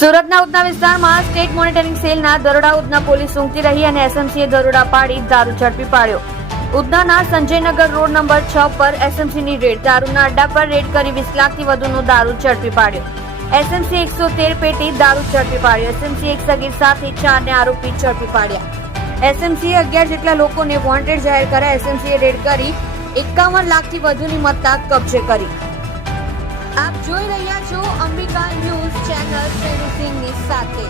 સુરતના ઉધના વિસ્તારમાં state monitoring સેલના દરોડા ઉધના પોલીસ ઊંઘતી રહી અને એસએમસીએ દરોડા પાડી દારૂ ઝડપી પાડ્યો. ઉધનાના સંજયનગર રોડ નંબર 6 પર એસએમસીની રેડ, દારૂના અડ્ડા પર રેડ કરી 20 લાખથી વધુનો દારૂ ઝડપી પાડ્યો. એસએમસી 113 પેટી દારૂ ઝડપી પાડ્યો. એસએમસી એક સગીર સાથે 4 આરોપી ઝડપી પાડ્યા. એસએમસીએ 11 જેટલા લોકોને વોન્ટેડ જાહેર કર્યા. એસએમસીએ રેડ કરી 51 લાખથી વધુની મત્તા કબજે કરી. આપ જોઈ રહ્યા છો અંબિકા ન્યૂઝ ચેનલ, સેનુ સિંહની સાથે.